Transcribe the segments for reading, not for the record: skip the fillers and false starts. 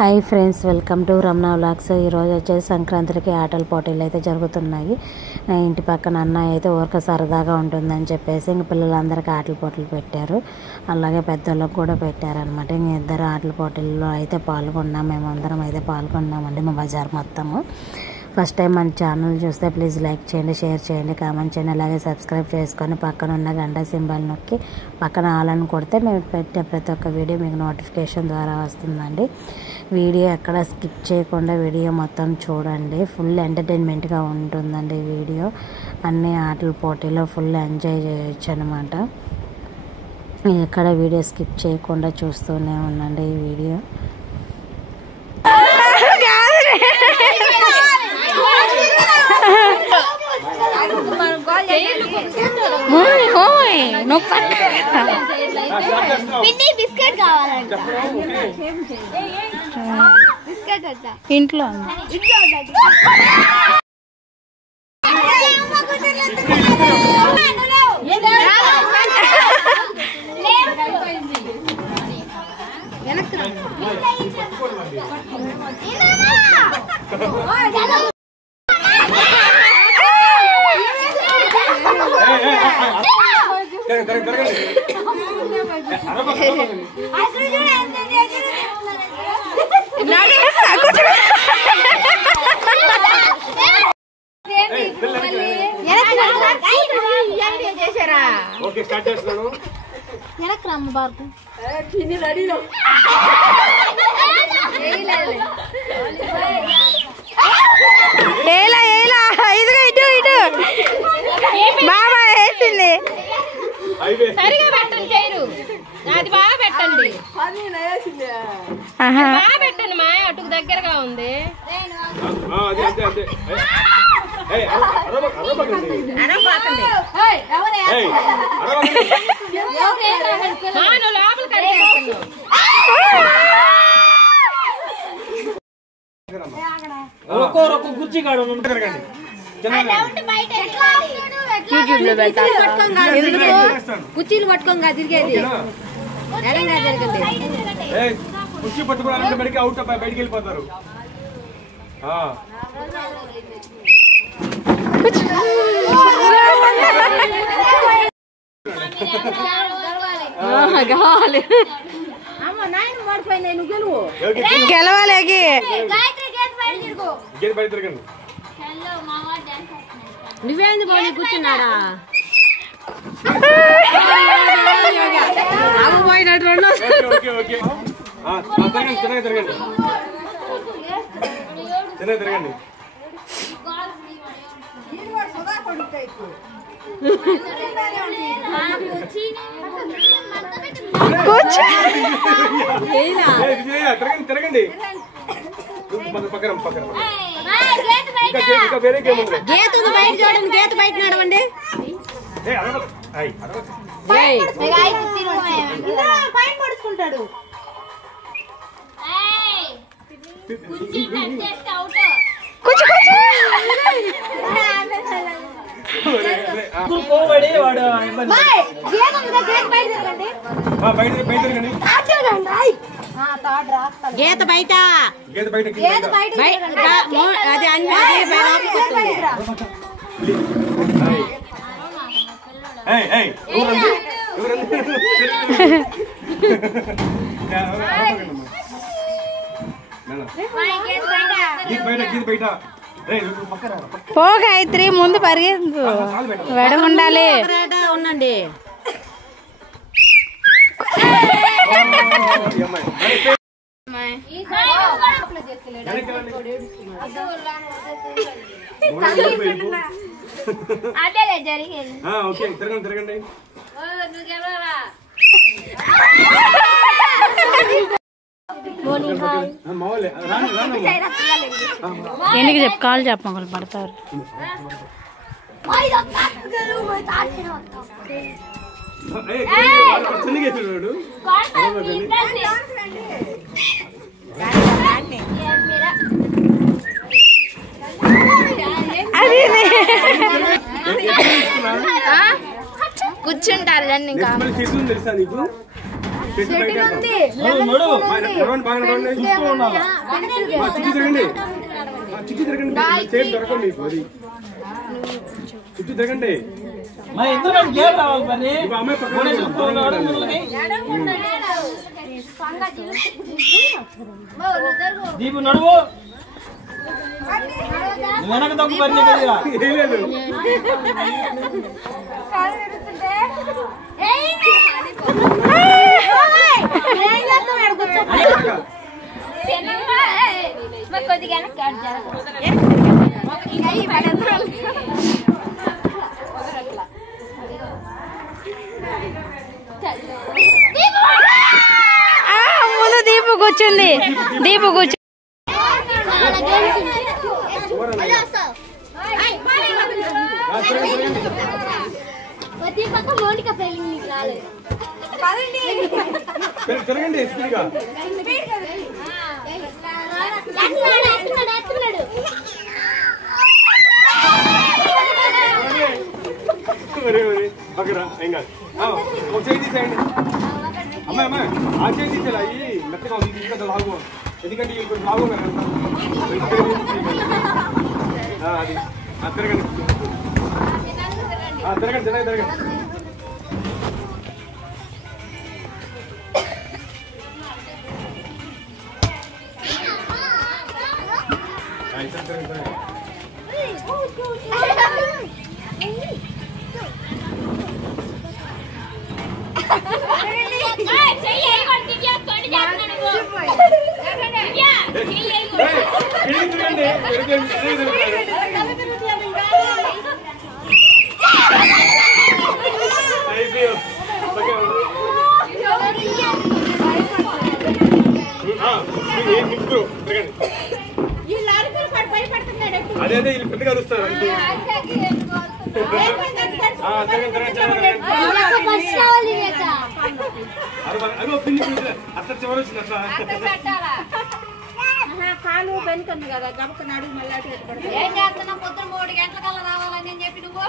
Hi friends, welcome to Ramana vlogs. ఈరోజు వచ్చేసి సంక్రాంతికి ఆటల పోటీలు అయితే జరుగుతున్నాయి. ఇంటి పక్కన అన్నయ్య అయితే ఊరిక సరదాగా ఉంటుందని చెప్పేసి ఇంక పిల్లలందరికీ ఆటల పోటీలు పెట్టారు. అలాగే పెద్దోళ్ళకి కూడా పెట్టారనమాట. ఇంక ఇద్దరు ఆటల పోటీల్లో అయితే పాల్గొన్నాం. మేమందరం అయితే పాల్గొన్నామండి మా బజార్ మొత్తము. ఫస్ట్ టైం మన ఛానల్ చూస్తే ప్లీజ్ లైక్ చేయండి, షేర్ చేయండి, కామెంట్ చేయండి. అలాగే సబ్స్క్రైబ్ చేసుకొని పక్కన ఉన్న గంట సింబల్ నొక్కి పక్కన ఆల్ అని కొడితే మేము పెట్టే ప్రతి ఒక్క వీడియో మీకు నోటిఫికేషన్ ద్వారా వస్తుందండి. వీడియో ఎక్కడ స్కిప్ చేయకుండా వీడియో మొత్తం చూడండి. ఫుల్ ఎంటర్టైన్మెంట్గా ఉంటుందండి వీడియో. అన్ని ఆటల పోటీలో ఫుల్ ఎంజాయ్ చేయొచ్చు అనమాట. ఎక్కడ వీడియో స్కిప్ చేయకుండా చూస్తూనే ఉండండి ఈ వీడియో. ఇంట్లో బాబా వేసింది సరిగా పెట్టండి, చేయరు అది బాగా పెట్టండి, బాగా పెట్టండి. మా అటుకు దగ్గరగా ఉంది. కుర్చీ కాడు యూట్యూబ్ లో కుర్చీలు పట్టుకోగా తిరిగేది. కుర్చీ పట్టుకోవాలంటే బయటికి అవుట్ బయటికి వెళ్ళిపోతారు. గెలవాలి. నువ్వేంది పోనీ కూర్చున్నాడా? పోయినట్టు రెండు తిరగండి. తిరగండి. పక్కన ఇంకా వేరే గేమ్ ఉంది. గీత బయట చూడండి, గీత బయట నడవండి. పడుచుకుంటాడు. గీత బయట అది పో గాయత్రి, ముందు పరిగెత్తు, వెడగుండాలి. ఉండండి. తిరగండి. ఎందుకు చెప్పు, కాలు చెప్పమని పడతారు. కూర్చుంటారు. తెలుసా నీకు? చుట్టూ తిరగండి సేఫ్ దొరకండి మీకు అది చుట్టూ తిరగండి అమ్మాయి దీపు నడువు వెనక తప్పు పని లేదు ముందు దీపు కూర్చుంది దీపు కూర్చు తిరగండి స్పీడ్గా పక్కరా ఏం కాదు ఒక చేయి తీసేయండి అమ్మాయి అమ్మాయి ఆ చేయి తీసేలా అయ్యి మెత్తగా ఉంది ఇంకా లాగు ఎందుకంటే ఇప్పుడు లాగు అది తిరగండి తిరగండి తిరగండి తిరగండి అదే అదే వీళ్ళు పెద్దగా అరుస్తారు అట్లా చివరి వచ్చింది అట్లా కాలు వెనుకంది కదా గబుకుని అడుగు మళ్ళీ ఏం చేస్తున్నావు? పొద్దున 3 గంటలకల్లా రావాలని అని చెప్పి నువ్వు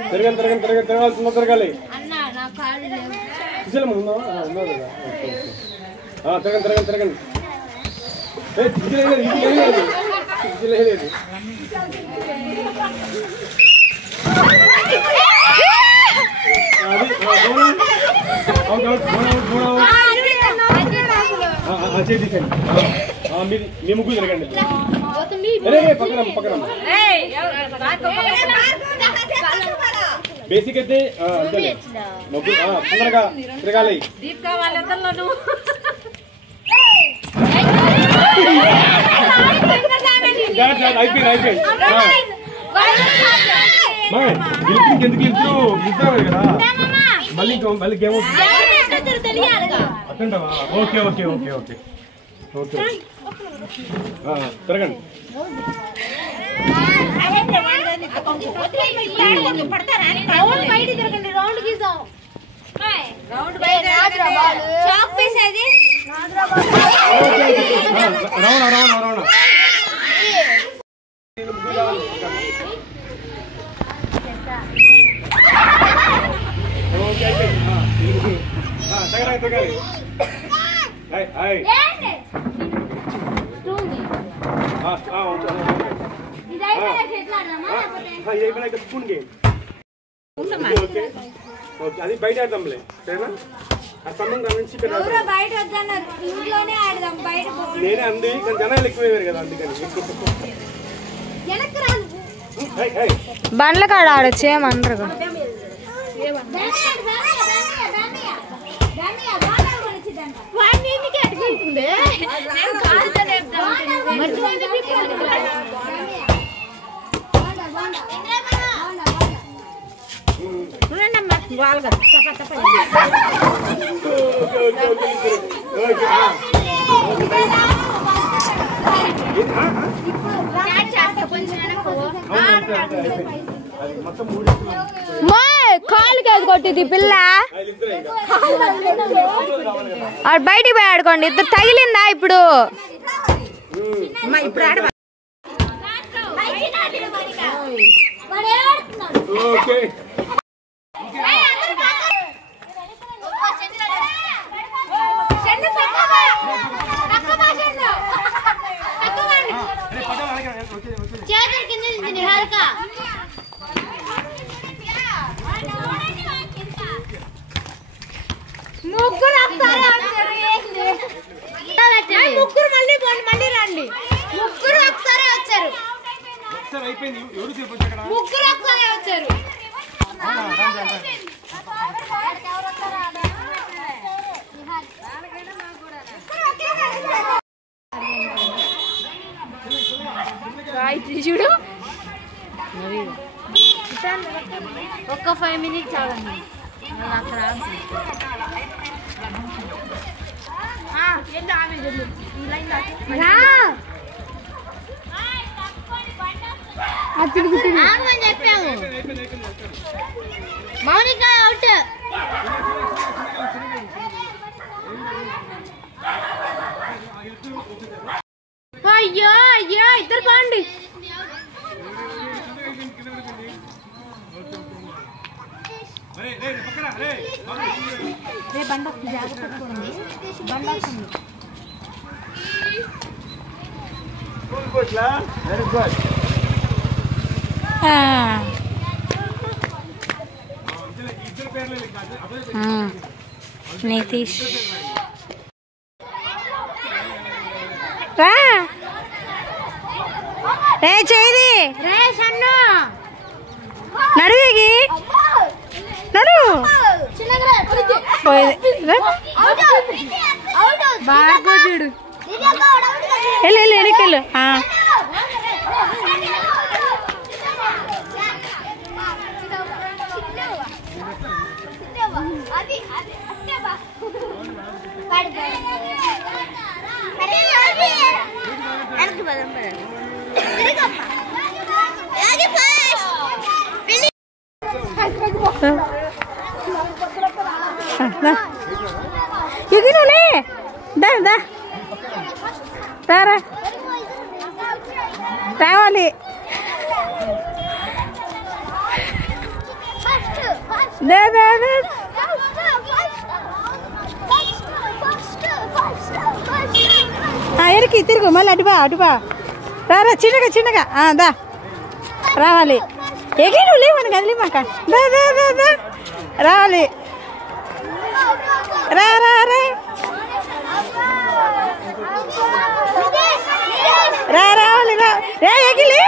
తిరగండి తిరగండి తిరగండి తిరగాల్సిందో తిరగాలి తిరగండి తిరగండి తిరగండి లేదు మీ ముగ్గురు తిరగండి పక్కన బేసిక్ అయితే తొందరగా తిరగాలి అయిపోయింది ఎందుకు ఇస్తావు కదా మళ్ళీ గేమ్ అట్టంటావా okay okay okay okay okay తిరగండి round spoon game okay okay అది బయట ఆడదాంలే సరేనా ఆ స్తంభం నుంచి నేనే అంది కానీ జనాలు ఎక్కువయ్యారు కదా అందుకని బండ్ల కాడ ఆడొచ్చు ఏమనరు గోల్ కదా తప్ప తప్ప కాలు కాదు కొట్టింది పిల్ల బయటికి పోయి ఆడుకోండి ఇద్దరు తగిలిందా ఇప్పుడు చేతుల కింద నుంచి నిహారిక ముగ్గురు ముగ్గురు మళ్ళీ రండి ముగ్గురు ఒకసారి వచ్చారు ముగ్గురు ఒకసారి వచ్చారు చూడు ఒక్క 5 minutes చాలండి చెప్పాము మౌనిక అవుట్ అయ్యో అయ్యో ఇద్దరు పోండి నితీష్ రా రే చేది రే సన్ను నడువేగి నడు బాగా చూడు వెళ్ళు వెళ్ళు వెనకెళ్ళు ఎగిరులే దా దా రారా రావాలి దా దా దా ఎరికి తిరుగు మళ్ళీ అటుబా రారా చిన్నగా చిన్నగా దా రావాలి ఎగిరు లేవని కదిలి మాక దా దా దా దా రావాలి రా రా రా రా రావాలి రా రే ఎగిలి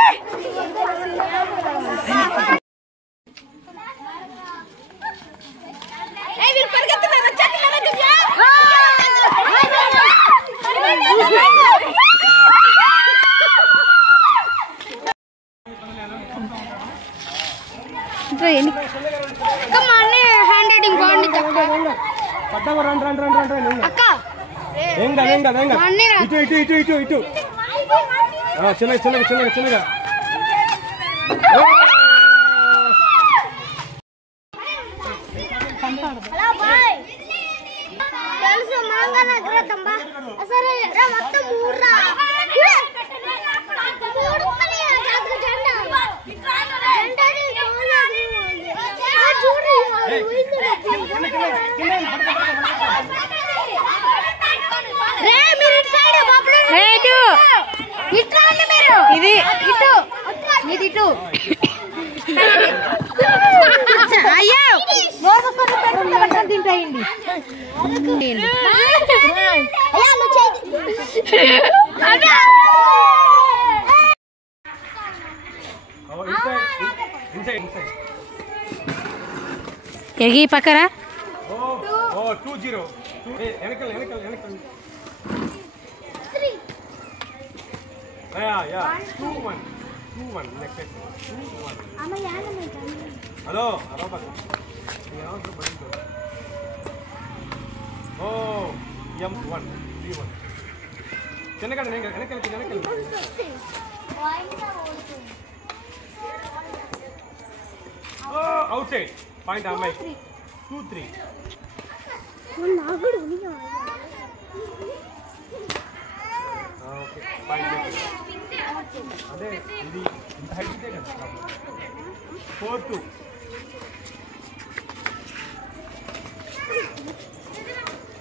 హ్యాండ్ రైటింగ్ బాగుంది అక్క ఇటు చిన్నగా తెలుసు మాంగా నగరతంబా అసలు మొత్తం మూర్రా ఇది ఇటు అయ్యో తింటాయండి ఎగి పక్కరా 20 వెనకల్ 2-1 నెక్స్ట్ 2-1 హలో ఓ M1 3-1 చిన్నగడ వెనకెళ్ళి ఓ అవుట్ సైడ్ పాయింట్ అమ్మాయి 2-3 ఓకే పాయింట్ అదే ఇది ఇంత హైట్ ఇదే కదా 4-2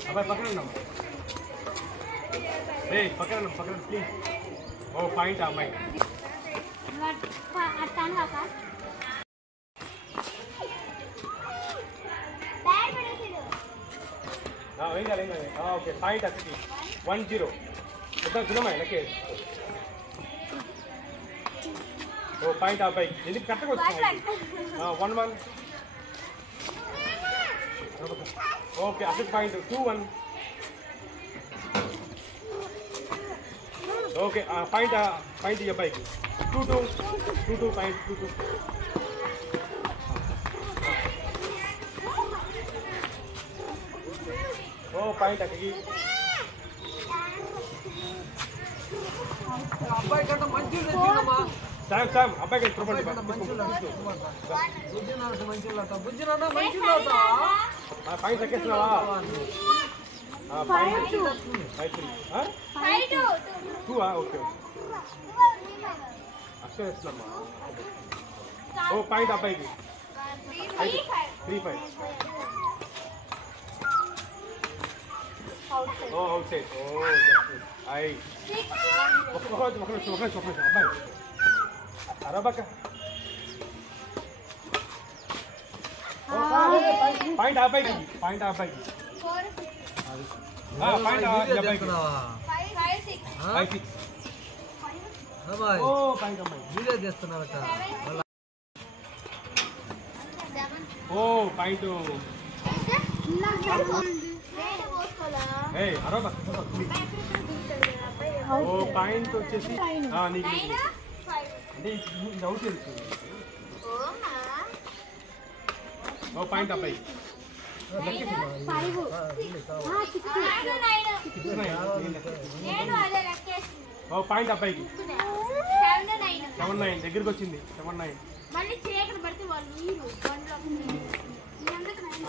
అబ్బాయి పక్కన ఉన్నాము పక్కన ప్లీజ్ ఓ పాయింట్ అమ్మాయి ఓకే పాయింట్ అక్కడికి 1-0 ఇద్దాం చూడమ్మా లెక్కే ఓ పాయింట్ అబ్బాయి ఎందుకు కరెక్ట్గా వచ్చింది 1-1 ఓకే అక్కడికి పాయింట్ 2-1 ఓకే పాయింట్ ఈ అబ్బాయికి 2-2 పాయింట్ 2-2 ఓ పాయింట్ అక్కడికి అబ్బాయి కంటే మంచి తెచ్చిందమ్మా సామ్ అబ్బాయికి చూడండి పాయింట్ ఎక్కేస్తున్నావా పాయింట్ 2 ఓకే అక్కడ వేస్తున్నామ్మా ఓ పాయింట్ అబ్బాయికి 3-5 ఓ అవుట్ సైడ్ ఓ ఐ ఒక నిమిషం అబ్బాయి అరబక్క పాయింట్ అబ్బాయికి పాయింట్ ఈ అబ్బాయికి 5-6 ఓ పాయింట్ అమ్మాయి మీరే చేస్తున్నారట ఓ పాయింట్ ఓ పాయింట్ వచ్చేసి నీకు అంటే ఇది అవుట్ చేస్తుంది ఓ పాయింట్ అబ్బాయి ఓ పాయింట్ అబ్బాయికి 7-9 దగ్గరికి వచ్చింది 7-9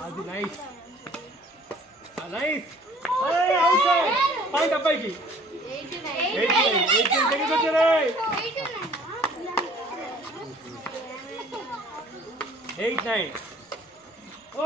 అది నైస్ నైస్ పాయింట్ అబ్బాయికి 8-9 దగ్గరికి వచ్చారే 8-9 ఓ